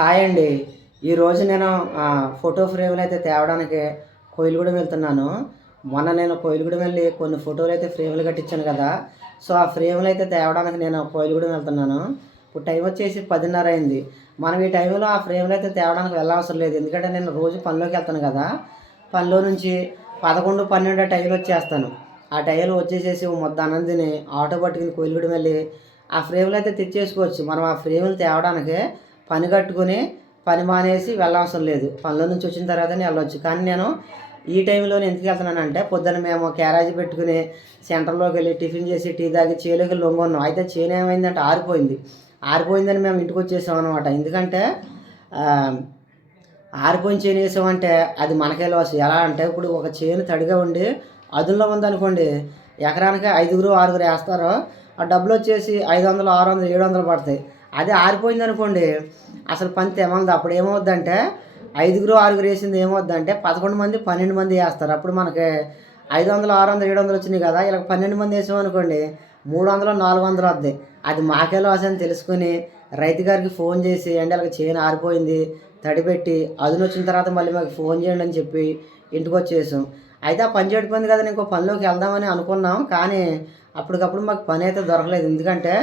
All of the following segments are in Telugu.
హాయ్ అండి. ఈరోజు నేను ఆ, ఫోటో ఫ్రేమ్లు అయితే తేవడానికి కోయిలగూడెం వెళ్తున్నాను. మొన్న నేను కోయిలగూడెం వెళ్ళి కొన్ని ఫోటోలు అయితే ఫ్రేమ్లు కట్టించాను కదా. సో ఆ ఫ్రేమ్లు అయితే తేవడానికి నేను కోయిలగూడెం వెళ్తున్నాను. ఇప్పుడు టైం వచ్చేసి పదిన్నర అయింది. మనం ఈ టైంలో ఆ ఫ్రేమ్లు అయితే తేవడానికి వెళ్ళవసరం లేదు. ఎందుకంటే నేను రోజు పనిలోకి వెళ్తాను కదా. పనిలో నుంచి పదకొండు పన్నెండు ఆ టైంలో వచ్చేస్తాను. ఆ టైంలో వచ్చేసేసి మొత్తం అనందిని ఆటో పట్టుకుని కోయిలగూడెం వెళ్ళి ఆ ఫ్రేమ్లు అయితే తెచ్చేసుకోవచ్చు. మనం ఆ ఫ్రేమ్లు తేవడానికి పని కట్టుకుని పని మానేసి వెళ్ళవసరం లేదు. పనుల నుంచి వచ్చిన తర్వాతనే వెళ్ళొచ్చు. కానీ నేను ఈ టైంలో ఎందుకు వెళ్తున్నానంటే పొద్దున్న మేము క్యారేజీ పెట్టుకుని సెంటర్లోకి వెళ్ళి టిఫిన్ చేసి టీ తాగి చేలోకి లొంగున్నాం. అయితే చేను ఏమైందంటే ఆరిపోయింది. ఆరిపోయిందని మేము ఇంటికి వచ్చేసాం అనమాట ఎందుకంటే ఆరిపోయిన చేను వేసామంటే అది మనకే లాస్ ఎలా అంటే ఇప్పుడు ఒక చేను తడిగా ఉండి అదుల్లో ఉందనుకోండి ఎకరానికి ఐదుగురు ఆరుగురు వేస్తారు ఆ డబ్బులు వచ్చేసి ఐదు వందలు ఆరు వందలు ఏడు వందలు పడతాయి. అదే ఆరిపోయింది అనుకోండి. అసలు పని తెమంది అప్పుడు ఏమవుద్దంటే ఐదుగురు ఆరుగురు వేసింది ఏమవుద్దంటే పదకొండు మంది పన్నెండు మంది వేస్తారు. అప్పుడు మనకి ఐదు వందలు ఆరు వందలు ఏడు వందలు వచ్చినాయి కదా ఇలా పన్నెండు మంది వేసామనుకోండి మూడు వందలు నాలుగు వందలు వద్ది. అది మాకే లాస్ అని తెలుసుకుని రైతు గారికి ఫోన్ చేసి అంటే అలాగ చేను ఆరిపోయింది తడిపెట్టి అదును వచ్చిన తర్వాత మళ్ళీ మాకు ఫోన్ చేయండి అని చెప్పి ఇంటికి వచ్చేసాం. అయితే ఆ పని చేయకపోయింది కదా ఇంకో పనిలోకి వెళ్దామని అనుకున్నాం. కానీ అప్పటికప్పుడు మాకు పని అయితే దొరకలేదు. ఎందుకంటే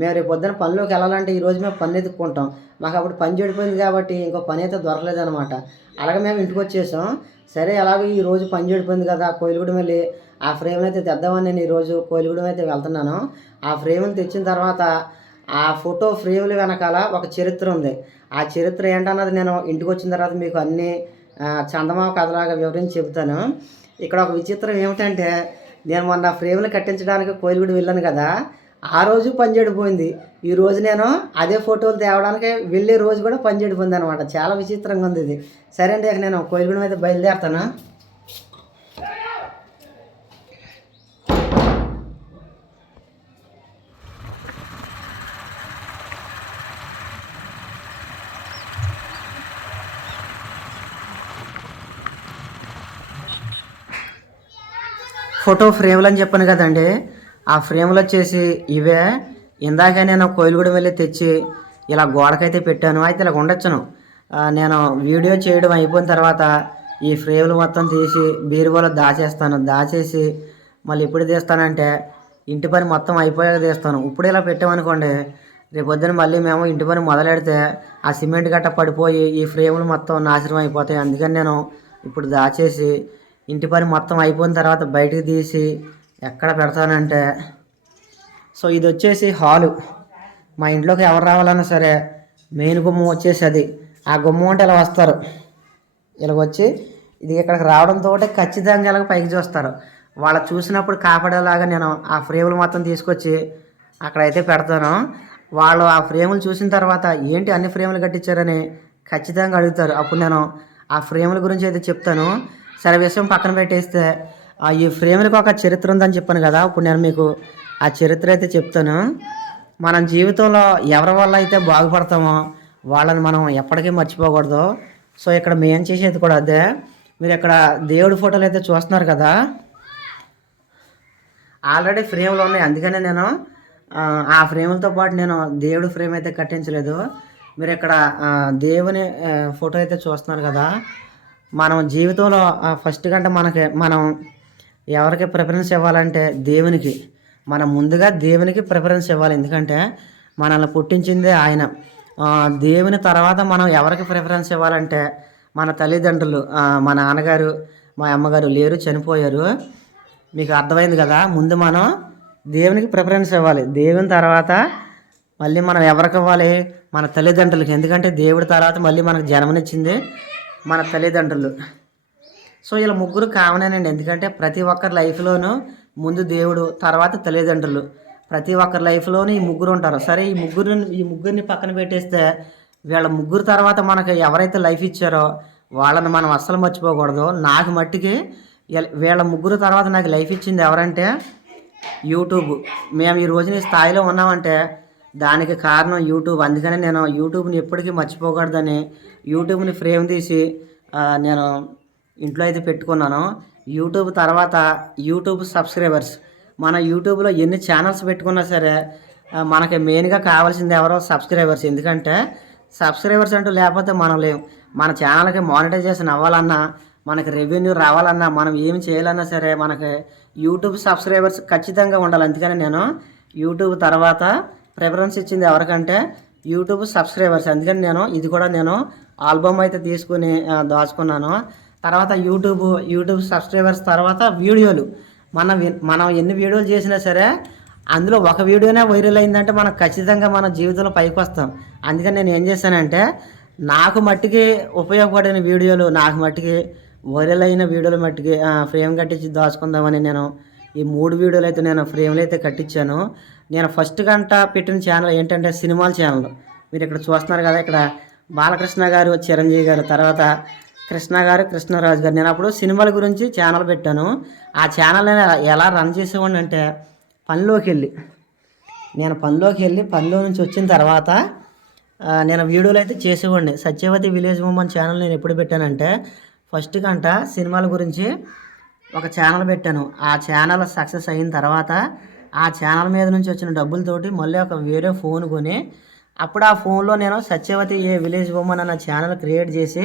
మేము రేపు పొద్దున పనిలోకి వెళ్ళాలంటే ఈరోజు మేము పని ఎత్తుక్కుంటాం మాకు అప్పుడు పని చెడిపోయింది కాబట్టి ఇంకో పని అయితే దొరకలేదు అనమాట అలాగే మేము ఇంటికి వచ్చేసాం. సరే ఎలాగో ఈ రోజు పని చెడిపోయింది కదా కోయిలుగూడెం వెళ్ళి ఆ ఫ్రేమ్ అయితే తెద్దామని నేను ఈరోజు కోయిలుగూడెం అయితే వెళ్తున్నాను. ఆ ఫ్రేమ్ని తెచ్చిన తర్వాత ఆ ఫోటో ఫ్రేమ్ల వెనకాల ఒక చరిత్ర ఉంది. ఆ చరిత్ర ఏంటన్నది నేను ఇంటికి వచ్చిన తర్వాత మీకు అన్ని ఆ, చందమామ కథలాగా వివరించి చెబుతాను. ఇక్కడ ఒక విచిత్రం ఏమిటంటే నేను మొన్న ఫ్రేమ్లు కట్టించడానికి కోయిలుగూడ వెళ్ళాను కదా ఆ రోజు పని చెడిపోయింది. ఈ రోజు నేను అదే ఫోటోలు తేవడానికి వెళ్ళే రోజు కూడా పని చెడిపోయింది అనమాట చాలా విచిత్రంగా ఉంది ఇది. సరే అండి నేను కోయిలగూడెం అయితే బయలుదేరుతాను? ఫోటో ఫ్రేమ్లు అని చెప్పాను కదండి. ఆ ఫ్రేమ్లు వచ్చేసి ఇవే. ఇందాక నేను కోయిలగూడెం వెళ్ళి తెచ్చి ఇలా గోడకైతే పెట్టాను. అయితే ఇలా ఉండొచ్చును. నేను వీడియో చేయడం అయిపోయిన తర్వాత ఈ ఫ్రేమ్లు మొత్తం తీసి బీరువాలో దాచేస్తాను. దాచేసి మళ్ళీ ఎప్పుడు తీస్తానంటే ఇంటి పని మొత్తం అయిపోయాక తీస్తాను. ఇప్పుడు ఇలా పెట్టామనుకోండి రేపు మళ్ళీ మేము ఇంటి పని మొదలెడితే ఆ సిమెంట్ గట్ట పడిపోయి ఈ ఫ్రేములు మొత్తం నాశనం అయిపోతాయి. అందుకని నేను ఇప్పుడు దాచేసి ఇంటి పని మొత్తం అయిపోయిన తర్వాత బయటికి తీసి ఎక్కడ పెడతానంటే సో ఇది వచ్చేసి హాలు. మా ఇంట్లోకి ఎవరు రావాలన్నా సరే మెయిన్ గుమ్మం వచ్చేసి అది. ఆ గుమ్మం అంటే ఇలా వస్తారు. ఇలా వచ్చి ఇది ఇక్కడికి రావడంతో ఖచ్చితంగా ఇలా పైకి చూస్తారు. వాళ్ళు చూసినప్పుడు కాపాడేలాగా నేను ఆ ఫ్రేములు మొత్తం తీసుకొచ్చి అక్కడైతే పెడతాను. వాళ్ళు ఆ ఫ్రేములు చూసిన తర్వాత ఏంటి అన్ని ఫ్రేములు కట్టించారని? ఖచ్చితంగా అడుగుతారు. అప్పుడు నేను ఆ ఫ్రేముల గురించి అయితే చెప్తాను. సరే విషయం పక్కన పెట్టేస్తే ఈ ఫ్రేములకు ఒక చరిత్ర ఉందని చెప్పాను కదా. ఇప్పుడు నేను మీకు ఆ చరిత్ర అయితే చెప్తాను. మనం జీవితంలో ఎవరి వల్ల అయితే బాగుపడతామో వాళ్ళని మనం ఎప్పటికీ మర్చిపోకూడదు. సో ఇక్కడ మేము చేసేది కూడా అదే. మీరు ఇక్కడ దేవుడి ఫోటోలు అయితే చూస్తున్నారు కదా. ఆల్రెడీ ఫ్రేమ్లు ఉన్నాయి. అందుకనే నేను ఆ, ఫ్రేములతో పాటు నేను దేవుడి ఫ్రేమ్ అయితే కట్టించలేదు. మీరు ఇక్కడ దేవుని ఫోటో అయితే చూస్తున్నారు కదా. మనం జీవితంలో ఫస్ట్ కంటే మనకి మనం ఎవరికి ప్రిఫరెన్స్ ఇవ్వాలంటే దేవునికి. మనం ముందుగా దేవునికి ప్రిఫరెన్స్ ఇవ్వాలి. ఎందుకంటే మనల్ని పుట్టించిందే ఆయన. దేవుని తర్వాత మనం ఎవరికి ప్రిఫరెన్స్ ఇవ్వాలంటే మన తల్లిదండ్రులు మా నాన్నగారు మా అమ్మగారు లేరు చనిపోయారు. మీకు అర్థమైంది కదా? ముందు మనం దేవునికి ప్రిఫరెన్స్ ఇవ్వాలి. దేవుని తర్వాత మళ్ళీ మనం ఎవరికి ఇవ్వాలి? మన తల్లిదండ్రులకి. ఎందుకంటే దేవుడి తర్వాత మళ్ళీ మనకు జన్మనిచ్చింది మన తల్లిదండ్రులు. సో ఇలా ముగ్గురు కామనేనండి. ఎందుకంటే ప్రతి ఒక్కరి లైఫ్లోనూ ముందు దేవుడు తర్వాత తల్లిదండ్రులు. ప్రతి ఒక్కరి లైఫ్లోనూ ఈ ముగ్గురు ఉంటారు. సరే ఈ ముగ్గురు ఈ ముగ్గురిని పక్కన పెట్టేస్తే వీళ్ళ ముగ్గురు తర్వాత మనకు ఎవరైతే లైఫ్ ఇచ్చారో వాళ్ళని మనం అస్సలు మర్చిపోకూడదు. నాకు మట్టికి వీళ్ళ- ముగ్గురు తర్వాత నాకు లైఫ్ ఇచ్చింది ఎవరంటే యూట్యూబ్. మేము ఈ రోజున ఈ స్థాయిలో ఉన్నామంటే దానికి కారణం యూట్యూబ్. అందుకనే నేను యూట్యూబ్ని ఎప్పటికీ మర్చిపోకూడదని యూట్యూబ్ని ఫ్రేమ్ తీసి నేను ఇంట్లో అయితే పెట్టుకున్నాను. యూట్యూబ్ తర్వాత యూట్యూబ్ సబ్స్క్రైబర్స్. మన యూట్యూబ్లో ఎన్ని ఛానల్స్ పెట్టుకున్నా సరే మనకి మెయిన్గా కావాల్సింది ఎవరో సబ్స్క్రైబర్స్. ఎందుకంటే సబ్స్క్రైబర్స్ అంటూ లేకపోతే మనం లేవు మన ఛానల్కి మానిటైజేషన్ అవ్వాలన్నా మనకి రెవెన్యూ రావాలన్నా మనం ఏం చేయాలన్నా సరే మనకి యూట్యూబ్ సబ్స్క్రైబర్స్ ఖచ్చితంగా ఉండాలి. అందుకని నేను యూట్యూబ్ తర్వాత ప్రిఫరెన్స్ ఇచ్చింది ఎవరికంటే యూట్యూబ్ సబ్స్క్రైబర్స్. అందుకని నేను ఇది కూడా నేను ఆల్బమ్ అయితే తీసుకుని దాచుకున్నాను. తర్వాత యూట్యూబ్ యూట్యూబ్ సబ్స్క్రైబర్స్ తర్వాత వీడియోలు. మనం మనం ఎన్ని వీడియోలు చేసినా సరే అందులో ఒక వీడియోనే వైరల్ అయిందంటే మనం ఖచ్చితంగా మన జీవితంలో పైకి వస్తాం. అందుకని నేను ఏం చేశానంటే నాకు మట్టికి ఉపయోగపడిన వీడియోలు నాకు మట్టికి వైరల్ అయిన వీడియోలు మట్టికి ఫ్రేమ్ కట్టించి దాచుకుందామని నేను ఈ మూడు వీడియోలు అయితే నేను ఫ్రేమ్లు అయితే కట్టించాను. నేను ఫస్ట్ గంట పెట్టిన ఛానల్ ఏంటంటే సినిమాల ఛానల్. మీరు ఇక్కడ చూస్తున్నారు కదా ఇక్కడ బాలకృష్ణ గారు చిరంజీవి గారు తర్వాత కృష్ణ గారు కృష్ణరాజు గారు. నేను అప్పుడు సినిమాల గురించి ఛానల్ పెట్టాను. ఆ ఛానల్ ఎలా రన్ చేసేవాడిని అంటే పనిలోకి వెళ్ళి. నేను పనిలోకి వెళ్ళి పనిలో నుంచి వచ్చిన తర్వాత నేను వీడియోలు అయితే చేసేవాడిని. సత్యవతి విలేజ్ ఉమెన్ ఛానల్ నేను ఎప్పుడు పెట్టానంటే ఫస్ట్ కంట సినిమాల గురించి ఒక ఛానల్ పెట్టాను. ఆ ఛానల్ సక్సెస్ అయిన తర్వాత ఆ ఛానల్ మీద నుంచి వచ్చిన డబ్బులతోటి మళ్ళీ ఒక వేరే ఫోన్ కొని అప్పుడు ఆ ఫోన్లో నేను సత్యవతి ఏ విలేజ్ ఉమెన్ అన్న ఛానల్ క్రియేట్ చేసి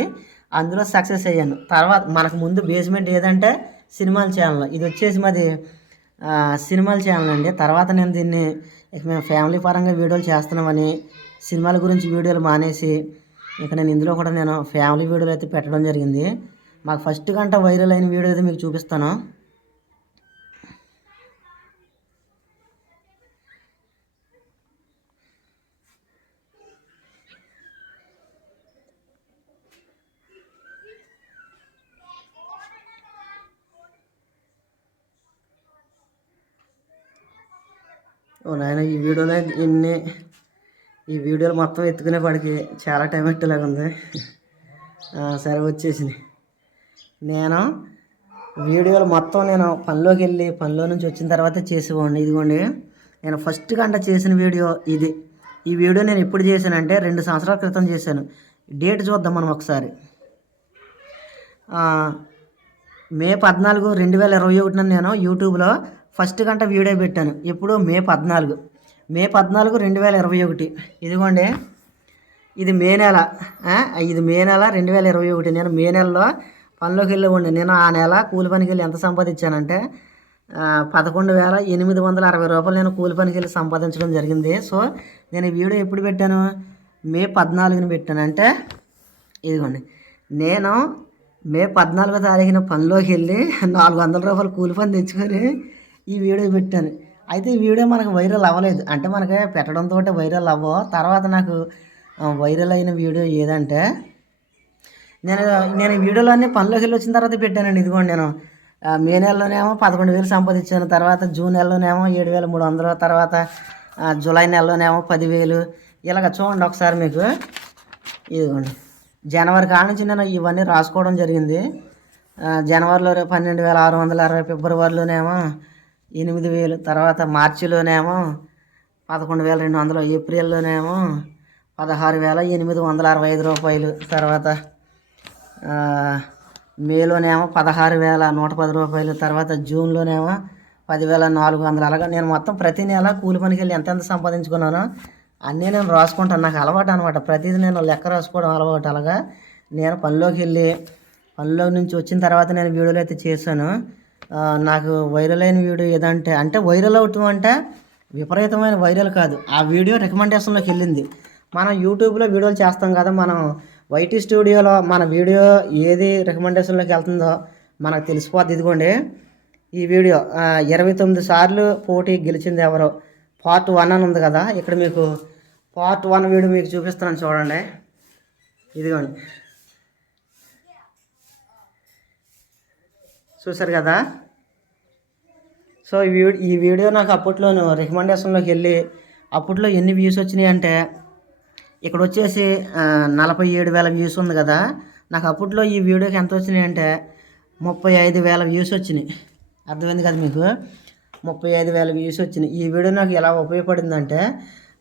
అందులో సక్సెస్ అయ్యాను. తర్వాత మనకు ముందు బేస్మెంట్ ఏదంటే సినిమాల ఛానల్ ఇది వచ్చేసి మాది సినిమాల ఛానల్ అండి. తర్వాత నేను దీన్ని ఇక మేము ఫ్యామిలీ పరంగా వీడియోలు చేస్తున్నామని సినిమాల గురించి వీడియోలు మానేసి ఇక నేను ఇందులో కూడా నేను ఫ్యామిలీ వీడియోలు అయితే పెట్టడం జరిగింది. మాకు ఫస్ట్ గంట వైరల్ అయిన వీడియో అయితే మీకు చూపిస్తాను. ఓ నాయన ఈ వీడియోలో ఇన్ని ఈ వీడియోలు మొత్తం ఎత్తుకునేపాడికి చాలా టైం పెట్టేలాగా ఉంది. సరే వచ్చేసింది. నేను వీడియోలు మొత్తం నేను పనిలోకి వెళ్ళి పనిలో నుంచి వచ్చిన తర్వాత చేసేవాడిని. ఇదిగోండి నేను ఫస్ట్ గంట చేసిన వీడియో ఇది. ఈ వీడియో నేను ఎప్పుడు చేశానంటే రెండు సంవత్సరాల క్రితం చేశాను. డేట్ చూద్దాం మనం ఒకసారి. మే పద్నాలుగు రెండు వేల ఇరవై ఒకటిన నేను యూట్యూబ్లో ఫస్ట్ గంట వీడియో పెట్టాను. ఎప్పుడో మే పద్నాలుగు. మే పద్నాలుగు రెండు వేల ఇరవై ఒకటి. ఇదిగోండి. ఇది మే నెల. ఇది మే నెల రెండు వేల ఇరవై ఒకటి. నేను మే నెలలో పనిలోకి వెళ్ళేవాడిని. నేను ఆ నెల కూలి పనికి వెళ్ళి ఎంత సంపాదించానంటే పదకొండు వేల ఎనిమిది వందల అరవై రూపాయలు నేను కూలి పనికి వెళ్ళి సంపాదించడం జరిగింది. సో నేను ఈ వీడియో ఎప్పుడు పెట్టాను? మే పద్నాలుగుని పెట్టాను. అంటే ఇదిగోండి. నేను మే పద్నాలుగో తారీఖున పనిలోకి వెళ్ళి నాలుగు వందల రూపాయలు కూలి పని తెచ్చుకొని ఈ వీడియో పెట్టాను. అయితే ఈ వీడియో మనకు వైరల్ అవ్వలేదు. అంటే మనకి పెట్టడంతో వైరల్ అవ్వవు తర్వాత నాకు వైరల్ అయిన వీడియో ఏదంటే నేను నేను ఈ అన్ని పనిలోకి వెళ్ళి వచ్చిన తర్వాత పెట్టానండి. ఇదిగోండి నేను. మే నెలలోనేమో పదకొండు వేలు సంపాదించాను. తర్వాత జూన్ నెలలోనేమో ఏడు వేల మూడు వందలు. తర్వాత జూలై నెలలోనేమో పదివేలు ఇలాగ చూడండి ఒకసారి మీకు. ఇదిగోండి. జనవరి కాడ నుంచి నేను ఇవన్నీ రాసుకోవడం జరిగింది. జనవరిలో పన్నెండు వేల ఆరు వందల అరవై ఫిబ్రవరిలోనేమో ఎనిమిది వేలు తర్వాత మార్చిలోనేమో పదకొండు వేల రెండు వందలు ఏప్రిల్లోనేమో పదహారు వేల ఎనిమిది వందల అరవై ఐదు రూపాయలు తర్వాత మేలోనేమో పదహారు వేల నూట పది రూపాయలు తర్వాత జూన్లోనేమో పదివేల నాలుగు వందలు. అలాగా నేను మొత్తం ప్రతి నెల కూలి పనికి వెళ్ళి ఎంతెంత సంపాదించుకున్నానో అన్నీ నేను రాసుకుంటాను. నాకు అలవాటు అనమాట ప్రతిదీ నేను లెక్క రాసుకోవడం అలవాటు. అలాగా నేను పనిలోకి వెళ్ళి పనిలో నుంచి వచ్చిన తర్వాత నేను వీడియోలు అయితే చేశాను. నాకు వైరల్ అయిన వీడియో ఏదంటే అంటే వైరల్ అవటం అంటే విపరీతమైన వైరల్ కాదు. ఆ వీడియో రికమెండేషన్లోకి వెళ్ళింది. మనం యూట్యూబ్లో వీడియోలు చేస్తాం కదా మనం వైటీ స్టూడియోలో మన వీడియో ఏది రికమెండేషన్లోకి వెళ్తుందో మనకు తెలిసిపోద్ది. ఇదిగోండి ఈ వీడియో ఇరవై తొమ్మిది సార్లు పోటీ గెలిచింది ఎవరో పార్ట్ వన్ అని ఉంది కదా ఇక్కడ మీకు పార్ట్ వన్ వీడియో మీకు చూపిస్తున్నాను చూడండి. ఇదిగోండి. చూసారు కదా? సో ఈ వీడియో ఈ వీడియో నాకు అప్పట్లోను రికమెండేషన్లోకి వెళ్ళి అప్పట్లో ఎన్ని వ్యూస్ వచ్చినాయి అంటే ఇక్కడ వచ్చేసి నలభై ఏడు వేల వ్యూస్ ఉంది కదా? నాకు అప్పట్లో ఈ వీడియోకి ఎంత వచ్చినాయి అంటే ముప్పై ఐదు వేల వ్యూస్ వచ్చినాయి. అర్థమైంది కదా మీకు? ముప్పై ఐదు వేల వ్యూస్ వచ్చినాయి. ఈ వీడియో నాకు ఎలా ఉపయోగపడిందంటే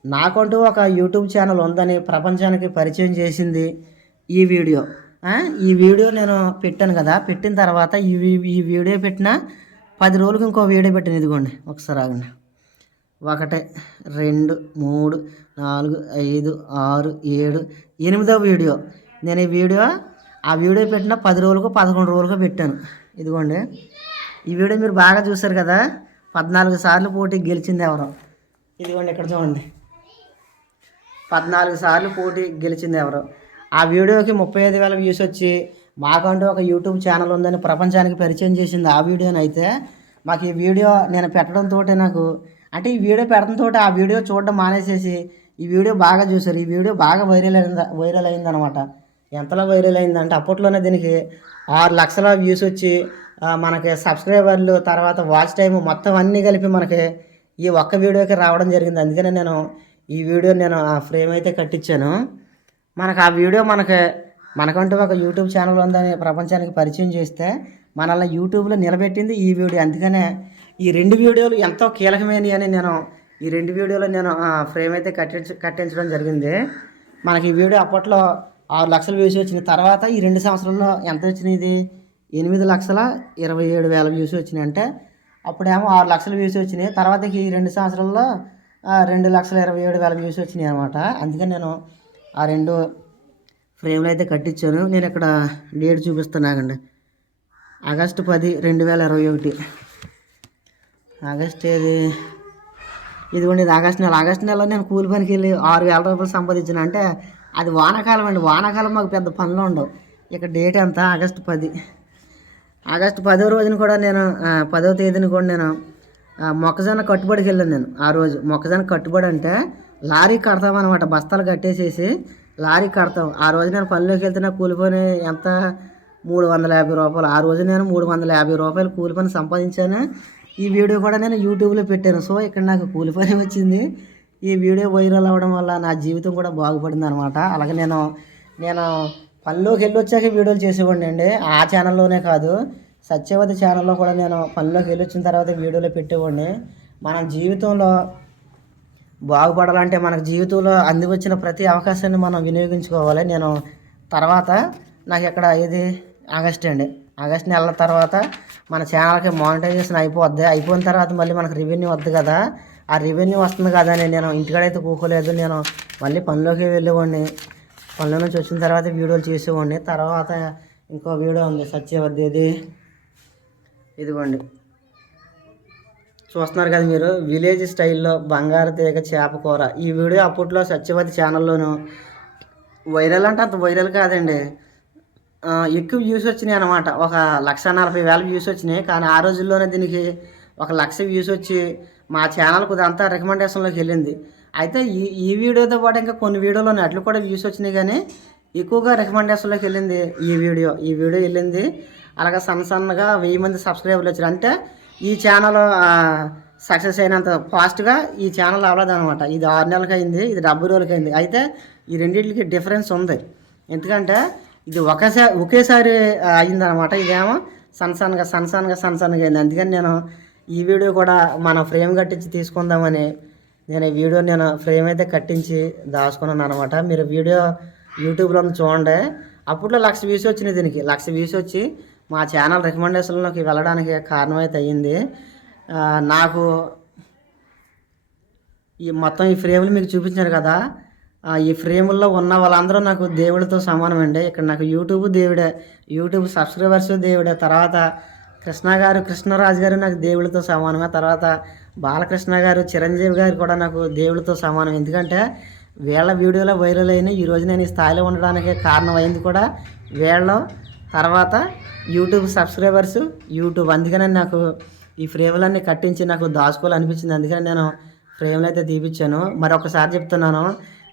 నాకంటూ ఒక యూట్యూబ్ ఛానల్ ఉందని ప్రపంచానికి పరిచయం చేసింది ఈ వీడియో. ఈ వీడియో నేను పెట్టాను కదా పెట్టిన తర్వాత ఈ ఈ వీడియో పెట్టిన పది రోజులకి ఇంకో వీడియో పెట్టాను ఇదిగోండి ఒకసారి ఆగండి. ఒకటి రెండు మూడు నాలుగు ఐదు ఆరు ఏడు ఎనిమిదవ వీడియో. నేను ఈ వీడియో ఆ వీడియో పెట్టిన పది రోజులకు పదకొండు రోజులకు పెట్టాను. ఇదిగోండి ఈ వీడియో మీరు బాగా చూశారు కదా పద్నాలుగు సార్లు పోటీ గెలిచింది ఎవరో. ఇదిగోండి ఇక్కడ చూడండి. పద్నాలుగు సార్లు పోటీ గెలిచింది ఎవరో. ఆ వీడియోకి ముప్పై ఐదు వేల వ్యూస్ వచ్చి మాకంటూ ఒక యూట్యూబ్ ఛానల్ ఉందని ప్రపంచానికి పరిచయం చేసింది ఆ వీడియోని అయితే మాకు ఈ వీడియో నేను పెట్టడంతో నాకు అంటే ఈ వీడియో పెట్టడంతో ఆ వీడియో చూడడం మానేసేసి ఈ వీడియో బాగా చూసారు ఈ వీడియో బాగా వైరల్ అయింది వైరల్ అయిందనమాట ఎంతలో వైరల్ అయిందంటే అప్పట్లోనే దీనికి ఆరు లక్షల వ్యూస్ వచ్చి మనకి సబ్స్క్రైబర్లు తర్వాత వాచ్ టైం మొత్తం అన్నీ కలిపి మనకి ఈ ఒక్క వీడియోకి రావడం జరిగింది. అందుకనే నేను ఈ వీడియో నేను ఆ ఫ్రేమ్ అయితే కట్టించాను. మనకు ఆ వీడియో మనకి మనకంటూ ఒక యూట్యూబ్ ఛానల్ ఉందని ప్రపంచానికి పరిచయం చేస్తే మనల్ని యూట్యూబ్లో నిలబెట్టింది ఈ వీడియో. అందుకనే ఈ రెండు వీడియోలు ఎంతో కీలకమైనవి అని నేను ఈ రెండు వీడియోలో నేను ఆ ఫ్రేమ్ అయితే కట్టించ కట్టించడం జరిగింది. మనకి ఈ వీడియో అప్పట్లో ఆరు లక్షల వ్యూస్ వచ్చిన తర్వాత ఈ రెండు సంవత్సరంలో ఎంత వచ్చినాయి ఇది? ఎనిమిది లక్షల ఇరవై ఏడు వేల వ్యూస్ వచ్చినాయి అంటే అప్పుడేమో ఆరు లక్షల వ్యూస్ వచ్చినాయి. తర్వాత ఈ రెండు సంవత్సరాల్లో రెండు లక్షల ఇరవై ఏడు వేల వ్యూస్ వచ్చినాయి అనమాట అందుకని నేను ఆ రెండు ఫ్రేమ్లు అయితే కట్టించాను. నేను ఇక్కడ డేట్ చూపిస్తున్నాగండి ఆగస్టు పది రెండు వేల ఇరవై ఒకటి. ఆగస్ట్ ఏది? ఇదిగోండి ఇది ఆగస్ట్ నెల. ఆగస్ట్ నెలలో నేను కూలి పనికి వెళ్ళి ఆరు వేల రూపాయలు సంపాదించిన. అంటే అది వానాకాలం అండి. వానాకాలం మాకు పెద్ద పనులు ఉండవు. ఇక డేట్ ఎంత? ఆగస్టు పది. ఆగస్టు పదో రోజున కూడా నేను పదో తేదీని కూడా నేను మొక్కజొన్న కట్టుబడికి వెళ్ళాను నేను. ఆ రోజు మొక్కజొన్న కట్టుబడి అంటే లారీ కడతాం అనమాట బస్తాలు కట్టేసేసి లారీ కడతాం. ఆ రోజు నేను పనిలోకి వెళ్తే నాకు కూలి ఎంత? మూడు వందల యాభై రూపాయలు. ఆ రోజు నేను మూడు వందల యాభై రూపాయలు కూలిపని సంపాదించాను. ఈ వీడియో కూడా నేను యూట్యూబ్లో పెట్టాను. సో ఇక్కడ నాకు కూలిపని వచ్చింది. ఈ వీడియో వైరల్ అవ్వడం వల్ల నా జీవితం కూడా బాగుపడింది అనమాట అలాగే నేను నేను పనిలోకి వెళ్ళి వచ్చాక వీడియోలు చేసేవాడిని అండి. ఆ ఛానల్లోనే కాదు సత్యవతి ఛానల్లో కూడా నేను పనిలోకి వెళ్ళి వచ్చిన తర్వాత వీడియోలు పెట్టేవాడిని. మన జీవితంలో బాగుపడాలంటే మనకు జీవితంలో అంది వచ్చిన ప్రతి అవకాశాన్ని మనం వినియోగించుకోవాలి. నేను తర్వాత నాకు ఇక్కడ ఇది ఆగస్ట్ అండి. ఆగస్ట్ నెల తర్వాత మన ఛానల్కి మానిటైజేషన్ అయిపోద్ది. అయిపోయిన తర్వాత మళ్ళీ మనకు రెవెన్యూ వద్దు కదా. ఆ రెవెన్యూ వస్తుంది కదా అని నేను ఇంటికాడైతే కూకోలేదు నేను మళ్ళీ పనిలోకి వెళ్ళేవాడిని. పనిలో నుంచి వచ్చిన తర్వాత వీడియోలు చేసేవాడిని. తర్వాత ఇంకో వీడియో ఉంది. సత్యవర్ధేది ఇదిగోండి. చూస్తున్నారు కదా మీరు. విలేజ్ స్టైల్లో బంగారు తీగ చేప కూర. ఈ వీడియో అప్పట్లో సత్యవతి ఛానల్లోను వైరల్ అంటే అంత వైరల్ కాదండి. ఎక్కువ వ్యూస్ వచ్చినాయి అనమాట ఒక లక్ష నలభై వేల వ్యూస్ వచ్చినాయి. కానీ ఆ రోజుల్లోనే దీనికి ఒక లక్ష వ్యూస్ వచ్చి మా ఛానల్ అంతా రికమెండేషన్లోకి వెళ్ళింది. అయితే ఈ ఈ వీడియోతో పాటు ఇంకా కొన్ని వీడియోలో అట్లు కూడా వ్యూస్ వచ్చినాయి కానీ ఎక్కువగా రికమెండేషన్లోకి వెళ్ళింది ఈ వీడియో. ఈ వీడియో వెళ్ళింది. అలాగే సన్న సన్నగా వెయ్యి మంది సబ్స్క్రైబర్లు వచ్చారు. అంటే ఈ ఛానల్ సక్సెస్ అయినంత ఫాస్ట్గా ఈ ఛానల్ అవ్వలేదన్నమాట ఇది ఆరు నెలలకి అయింది ఇది డెబ్బై రోజులకి అయింది అయితే ఈ రెండింటికి డిఫరెన్స్ ఉంది. ఎందుకంటే ఇది ఒకసారి ఒకేసారి అయిందనమాట ఇదేమో సన్సన్గా సన్సన్గా సన్సన్గా అయింది. అందుకని నేను ఈ వీడియో కూడా మన ఫ్రేమ్ కట్టించి తీసుకుందామని నేను ఈ వీడియో నేను ఫ్రేమ్ అయితే కట్టించి దాచుకున్నాను అనమాట మీరు వీడియో యూట్యూబ్లో చూడండి. అప్పట్లో లక్ష వ్యూస్ వచ్చినాయి దీనికి. లక్ష వ్యూస్ వచ్చి మా ఛానల్ రికమెండేషన్లోకి వెళ్ళడానికి కారణం అయితే అయ్యింది నాకు ఈ మొత్తం ఈ ఫ్రేములు మీకు చూపించారు కదా. ఈ ఫ్రేముల్లో ఉన్న వాళ్ళందరూ నాకు దేవుడితో సమానమండి. ఇక్కడ నాకు యూట్యూబ్ దేవుడే యూట్యూబ్ సబ్స్క్రైబర్స్ దేవుడే తర్వాత కృష్ణ గారు కృష్ణరాజు గారు నాకు దేవుడితో సమానమే. తర్వాత బాలకృష్ణ గారు చిరంజీవి గారు కూడా నాకు దేవుడితో సమానం. ఎందుకంటే వీళ్ళ వీడియోలో వైరల్ అయిన ఈ రోజు నేను ఈ స్థాయిలో ఉండడానికి కారణం అయింది కూడా వీళ్ళు తర్వాత యూట్యూబ్ సబ్స్క్రైబర్స్ యూట్యూబ్ అందుకనే నాకు ఈ ఫ్రేములన్నీ కట్టించి నాకు దాచుకోవాలనిపించింది. అందుకని నేను ఫ్రేమ్లు అయితే తీపిచ్చాను. మరొకసారి చెప్తున్నాను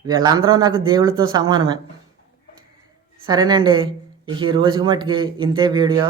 వీళ్ళందరూ నాకు దేవుళ్ళతో సమానమే. సరేనండి ఈ రోజుకి మట్టుకి ఇంతే వీడియో.